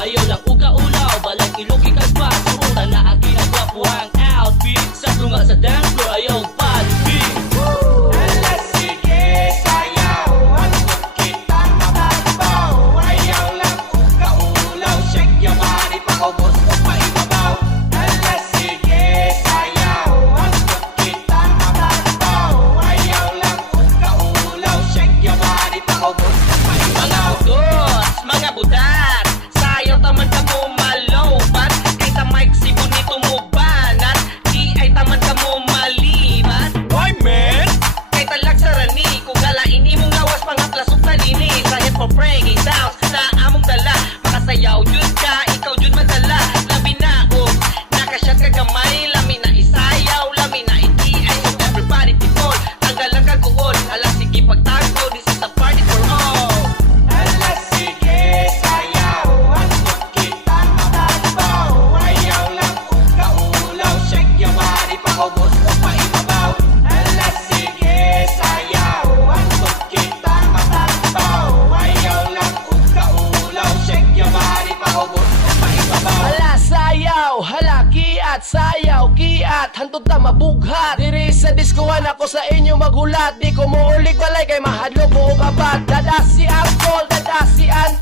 Ayaw lang uka-ulaw, balay iluki kagpa. Sa una na ang ginagwapo ang outfit. Sa tunga sa dance floor, ayaw palipin. Alas sige, sayaw, hantod kita mababaw. Ayaw lang uka-ulaw, shake your body, paubos o paibabaw. Alas sige, sayaw, hantod kita mababaw. Ayaw lang uka-ulaw, shake your body, paubos o Mga paibabaw. utos, mga budat, sayaw taman ka mo malobat. Kay ta Mike si bonito mo banat, di ay taman ka mo malibat. Boy, man! Kay talag sa rani, kung galain imong lawas mga plasok talini. Sa hip hop reggae sounds na among dala, makasayaw jud ka, ikaw jud madala. Labi na nakasyat ka gamay, lami na isayaw, lami na i-DI. So everybody people, tanggal lang kaguol. Alas sige pagtago, this is a party for all. Alas sige, sayaw, hantod kita mababaw. Ayaw lang uka-ulaw, shake your body, paubos o paibabaw. Alas sige, sayaw, hantod kita mababaw. Ayaw lang uka-ulaw, shake your body, paubos o paibabaw. Hala sayaw, hala kiat, sayaw, kiat, hantod ta mabughat. Diri sa diskuhan ako sa inyo maghulat. Di ko muulig balay kay mahadlok ko kabat. Dada si Angkol, dada si Andy.